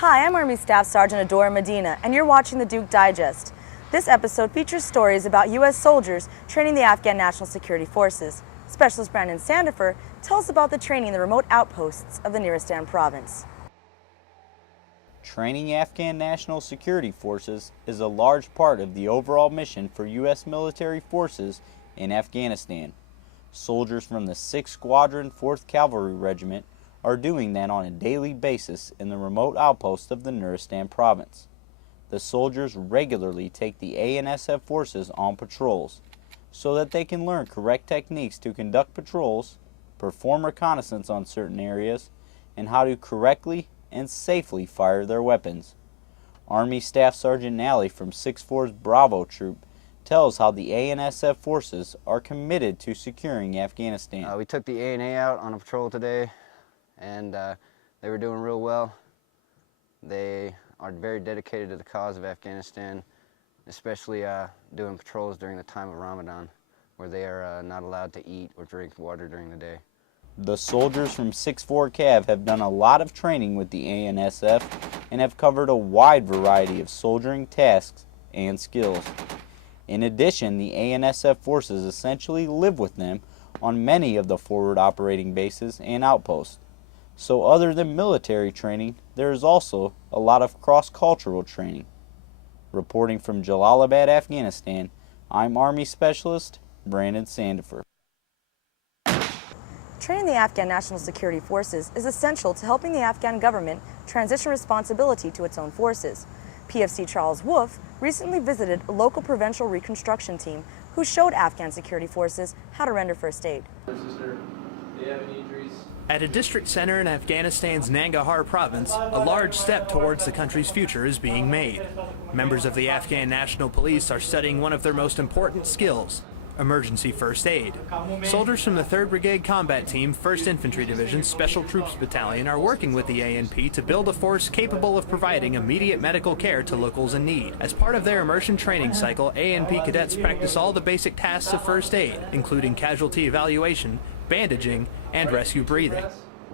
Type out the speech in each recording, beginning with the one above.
Hi, I'm Army Staff Sergeant Adora Medina, and you're watching the Duke Digest. This episode features stories about U.S. soldiers training the Afghan National Security Forces. Specialist Brandon Sandifer tells us about the training in the remote outposts of the Nuristan province. Training Afghan National Security Forces is a large part of the overall mission for U.S. military forces in Afghanistan. Soldiers from the 6th Squadron, 4th Cavalry Regiment are doing that on a daily basis in the remote outposts of the Nuristan province. The soldiers regularly take the ANSF forces on patrols so that they can learn correct techniques to conduct patrols, perform reconnaissance on certain areas, and how to correctly and safely fire their weapons. Army Staff Sergeant Nally from 6-4's Bravo Troop tells how the ANSF forces are committed to securing Afghanistan. We took the ANA out on a patrol today, and they were doing real well. They are very dedicated to the cause of Afghanistan, especially doing patrols during the time of Ramadan, where they are not allowed to eat or drink water during the day. The soldiers from 6-4 Cav have done a lot of training with the ANSF and have covered a wide variety of soldiering tasks and skills. In addition, the ANSF forces essentially live with them on many of the forward operating bases and outposts. So other than military training, there is also a lot of cross-cultural training. Reporting from Jalalabad, Afghanistan, I'm Army Specialist Brandon Sandifer. Training the Afghan National Security Forces is essential to helping the Afghan government transition responsibility to its own forces. PFC Charles Wolf recently visited a local provincial reconstruction team who showed Afghan security forces how to render first aid. At a district center in Afghanistan's Nangarhar province, a large step towards the country's future is being made. Members of the Afghan National Police are studying one of their most important skills: emergency first aid. Soldiers from the 3rd Brigade Combat Team, 1st Infantry Division, Special Troops Battalion are working with the ANP to build a force capable of providing immediate medical care to locals in need. As part of their immersion training cycle, ANP cadets practice all the basic tasks of first aid, including casualty evaluation, bandaging, and rescue breathing.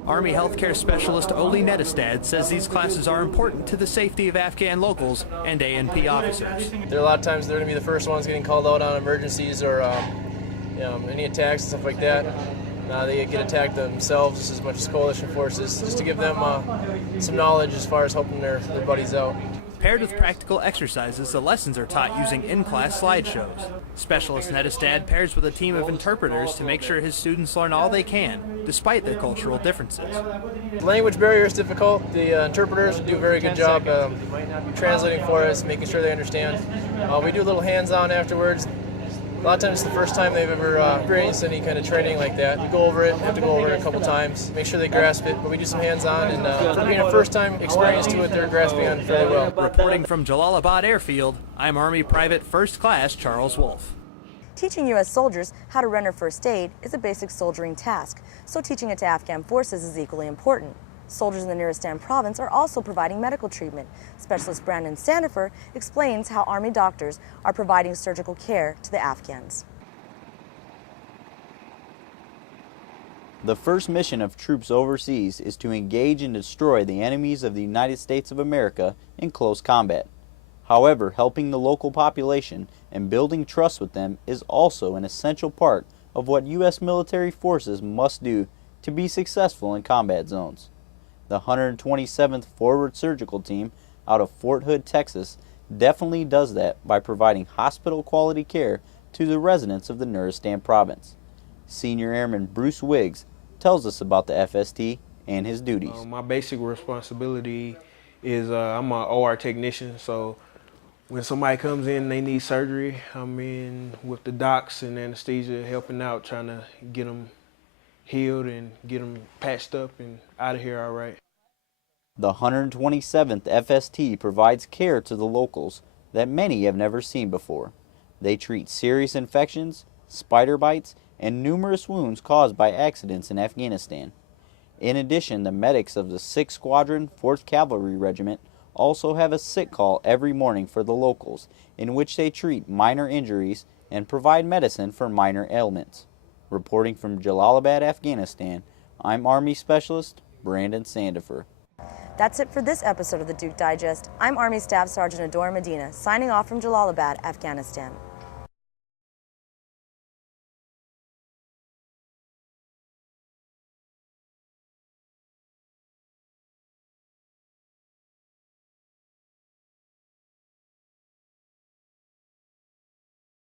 Army Healthcare Specialist Oli Nedestad says these classes are important to the safety of Afghan locals and ANP officers. There are a lot of times they're going to be the first ones getting called out on emergencies or any attacks and stuff like that. They get attacked themselves just as much as coalition forces, just to give them some knowledge as far as helping their buddies out. Paired with practical exercises, the lessons are taught using in-class slideshows. Specialist Nedestad pairs with a team of interpreters to make sure his students learn all they can, despite their cultural differences. The language barrier is difficult. The interpreters do a very good job translating for us, making sure they understand. We do a little hands-on afterwards. A lot of times it's the first time they've ever experienced any kind of training like that. We go over it, have to go over it a couple times, make sure they grasp it, but we do some hands-on, and for being a first-time experience to it, they're grasping on fairly well. Reporting from Jalalabad Airfield, I'm Army Private First Class Charles Wolf. Teaching U.S. soldiers how to render first aid is a basic soldiering task, so teaching it to Afghan forces is equally important. Soldiers in the Nuristan province are also providing medical treatment. Specialist Brandon Sandifer explains how Army doctors are providing surgical care to the Afghans. The first mission of troops overseas is to engage and destroy the enemies of the United States of America in close combat. However, helping the local population and building trust with them is also an essential part of what U.S. military forces must do to be successful in combat zones. The 127th Forward Surgical Team out of Fort Hood, Texas, definitely does that by providing hospital-quality care to the residents of the Nuristan province. Senior Airman Bruce Wiggs tells us about the FST and his duties. My basic responsibility is I'm an OR technician, so when somebody comes in and they need surgery, I'm in with the docs and anesthesia, helping out, trying to get them healed and get them patched up and out of here all right. The 127th FST provides care to the locals that many have never seen before. They treat serious infections, spider bites, and numerous wounds caused by accidents in Afghanistan. In addition, the medics of the 6th Squadron, 4th Cavalry Regiment also have a sick call every morning for the locals, in which they treat minor injuries and provide medicine for minor ailments. Reporting from Jalalabad, Afghanistan, I'm Army Specialist Brandon Sandifer. That's it for this episode of the Duke Digest. I'm Army Staff Sergeant Adora Medina, signing off from Jalalabad, Afghanistan.